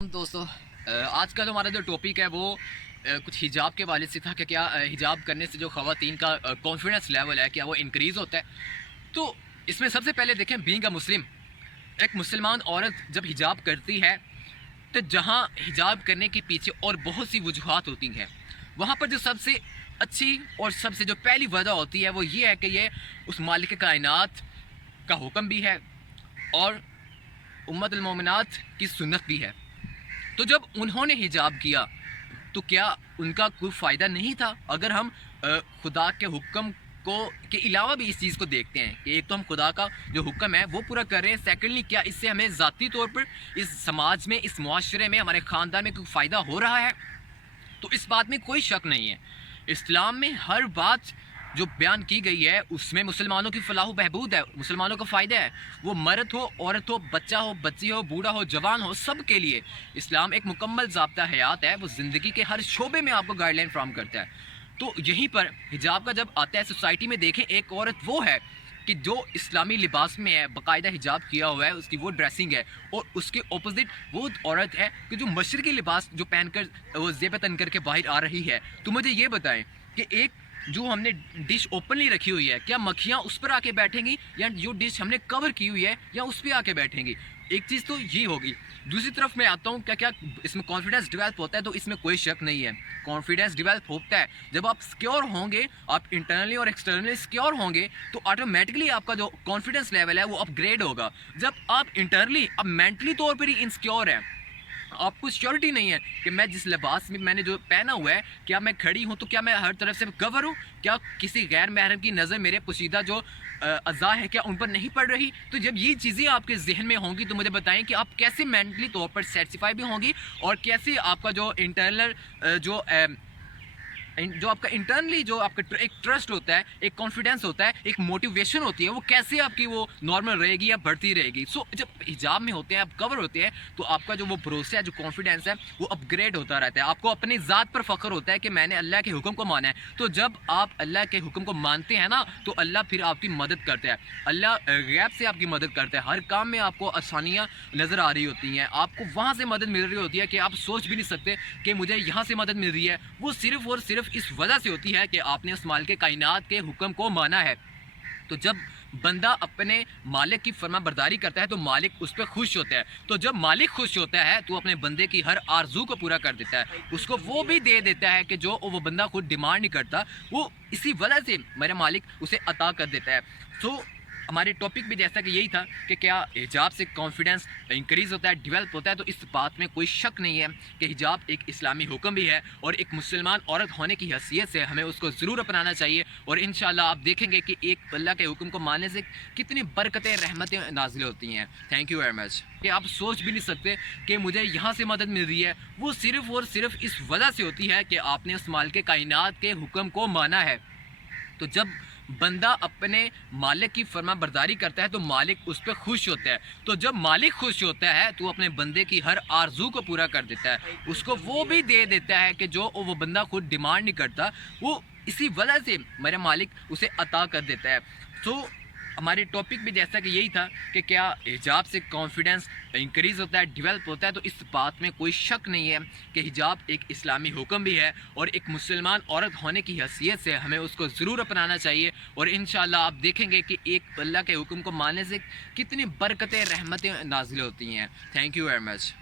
دوستوں، آج کا جو ہمارا جو ٹاپک ہے وہ کچھ حجاب کے والد سے تھا کہ کیا حجاب کرنے سے جو خواتین کا کانفیڈنس لیول ہے کیا وہ انکریز ہوتا ہے. تو اس میں سب سے پہلے دیکھیں، بینگ اے مسلم، ایک مسلمان عورت جب حجاب کرتی ہے تو جہاں حجاب کرنے کے پیچھے اور بہت سی وجوہات ہوتی ہیں، وہاں پر جو سب سے اچھی اور سب سے جو پہلی وجہ ہوتی ہے وہ یہ ہے کہ یہ اس مالک کائنات کا حکم بھی ہے اور امت المومنات کی سنت بھی ہے. تو جب انہوں نے حجاب کیا تو کیا ان کا کوئی فائدہ نہیں تھا؟ اگر ہم خدا کے حکم کے علاوہ بھی اس چیز کو دیکھتے ہیں کہ ایک تو ہم خدا کا جو حکم ہے وہ پورا کر رہے ہیں، سیکنڈلی کیا اس سے ہمیں ذاتی طور پر اس سماج میں، اس معاشرے میں، ہمارے خاندان میں کوئی فائدہ ہو رہا ہے؟ تو اس بات میں کوئی شک نہیں ہے. اسلام میں ہر بات جو بیان کی گئی ہے اس میں مسلمانوں کی فلاح و بہبود ہے، مسلمانوں کا فائدہ ہے. وہ مرد ہو، عورت ہو، بچہ ہو، بچی ہو، بوڑھا ہو، جوان ہو، سب کے لیے اسلام ایک مکمل ضابطہ حیات ہے. وہ زندگی کے ہر شعبے میں آپ کو گائیڈ لائن فراہم کرتا ہے. تو یہیں پر حجاب کا جب آتا ہے سوسائٹی میں، دیکھیں ایک عورت وہ ہے کہ جو اسلامی لباس میں ہے، باقاعدہ حجاب کیا ہوا ہے، اس کی وہ ڈریسنگ ہے، اور اس کے اپوزٹ وہ عورت ہے کہ جو مشرقی لباس جو پہن کر وہ زیب تن کر کے باہر آ رہی ہے. تو مجھے یہ بتائیں کہ ایک جو ہم نے ڈش اوپنلی رکھی ہوئی ہے، کیا مکھیاں اس پر آ کے بیٹھیں گی، یا جو ڈش ہم نے کور کی ہوئی ہے یا اس پہ آ کے بیٹھیں گی؟ ایک چیز تو یہ ہوگی. دوسری طرف میں آتا ہوں، کیا اس میں کانفیڈنس ڈیولپ ہوتا ہے؟ تو اس میں کوئی شک نہیں ہے، کانفیڈنس ڈیولپ ہوتا ہے جب آپ سیکیور ہوں گے، آپ انٹرنلی اور ایکسٹرنلی سیکیور ہوں گے تو آٹومیٹکلی آپ کا جو کانفیڈنس لیول ہے وہ اپ گریڈ ہوگا. جب آپ انٹرنلی اب مینٹلی طور پر ہی انسیکیور ہیں، آپ کو سیکورٹی نہیں ہے کہ میں جس لباس میں نے جو پہنا ہوا ہے، کیا میں کھڑی ہوں تو کیا میں ہر طرف سے کور ہوں، کیا کسی غیر محرم کی نظر میرے پوشیدہ جو اعضاء ہے کیا ان پر نہیں پڑ رہی؟ تو جب یہ چیزیں آپ کے ذہن میں ہوں گی تو مجھے بتائیں کہ آپ کیسے مینٹلی طور پر سیٹسفائی بھی ہوں گی، اور کیسے آپ کا جو انٹرنل جو آپ کا انٹرنلی جو آپ کا ایک ٹرسٹ ہوتا ہے، ایک کانفیڈنس ہوتا ہے، ایک موٹیویشن ہوتی ہے، وہ کیسے آپ کی وہ نارمل رہے گی یا بڑھتی رہے گی. سو جب حجاب میں ہوتے ہیں، آپ کور ہوتے ہیں، تو آپ کا جو وہ بھروسہ ہے، جو کانفیڈنس ہے، وہ اپ گریڈ ہوتا رہتا ہے. آپ کو اپنی ذات پر فخر ہوتا ہے کہ میں نے اللہ کے حکم کو مانا ہے. تو جب آپ اللہ کے حکم کو مانتے ہیں نا، تو اللہ پھر آپ کی مدد کرتا ہے. اللہ غیب سے آپ کی مدد کرتا ہے. ہر کام میں آپ کو آسانیاں نظر آ رہی ہوتی ہیں، آپ کو وہاں سے مدد مل رہی ہوتی ہے کہ آپ سوچ بھی نہیں سکتے کہ مجھے یہاں سے مدد مل رہی ہے. وہ صرف اور صرف اس وجہ سے ہوتی ہے کہ آپ نے اس مالک کائنات کے حکم کو مانا ہے. تو جب بندہ اپنے مالک کی فرما برداری کرتا ہے تو مالک اس پہ خوش ہوتا ہے. تو جب مالک خوش ہوتا ہے تو اپنے بندے کی ہر آرزو کو پورا کر دیتا ہے، اس کو وہ بھی دے دیتا ہے کہ جو وہ بندہ خود ڈیمانڈ نہیں کرتا، وہ اسی وجہ سے میرا مالک اسے عطا کر دیتا ہے. تو ہمارے ٹاپک بھی جیسا کہ یہی تھا کہ کیا حجاب سے کانفیڈنس انکریز ہوتا ہے، ڈیولپ ہوتا ہے. تو اس بات میں کوئی شک نہیں ہے کہ حجاب ایک اسلامی حکم بھی ہے، اور ایک مسلمان عورت ہونے کی حیثیت سے ہمیں اس کو ضرور اپنانا چاہیے. اور انشاءاللہ آپ دیکھیں گے کہ ایک اللہ کے حکم کو ماننے سے کتنی برکتیں، رحمتیں نازل ہوتی ہیں. Thank you very much. کہ آپ سوچ بھی نہیں سکتے کہ مجھے یہاں سے مدد مل رہی ہے، وہ صرف اور صرف اس وجہ سے ہوتی ہے کہ آپ نے اس مالک کائنات کے حکم کو مانا ہے. تو جب بندہ اپنے مالک کی فرما برداری کرتا ہے تو مالک اس پہ خوش ہوتا ہے. تو جب مالک خوش ہوتا ہے تو اپنے بندے کی ہر آرزو کو پورا کر دیتا ہے، اس کو وہ بھی دے دیتا ہے کہ جو وہ بندہ خود ڈیمانڈ نہیں کرتا. وہ اسی وجہ سے میرا مالک اسے عطا کر دیتا ہے. تو ہمارے ٹاپک بھی جیسا کہ یہی تھا کہ کیا حجاب سے کانفیڈنس انکریز ہوتا ہے، ڈیولپ ہوتا ہے. تو اس بات میں کوئی شک نہیں ہے کہ حجاب ایک اسلامی حکم بھی ہے، اور ایک مسلمان عورت ہونے کی حیثیت سے ہمیں اس کو ضرور اپنانا چاہیے. اور انشاءاللہ آپ دیکھیں گے کہ ایک اللہ کے حکم کو ماننے سے کتنی برکتیں، رحمتیں نازل ہوتی ہیں. Thank you very much.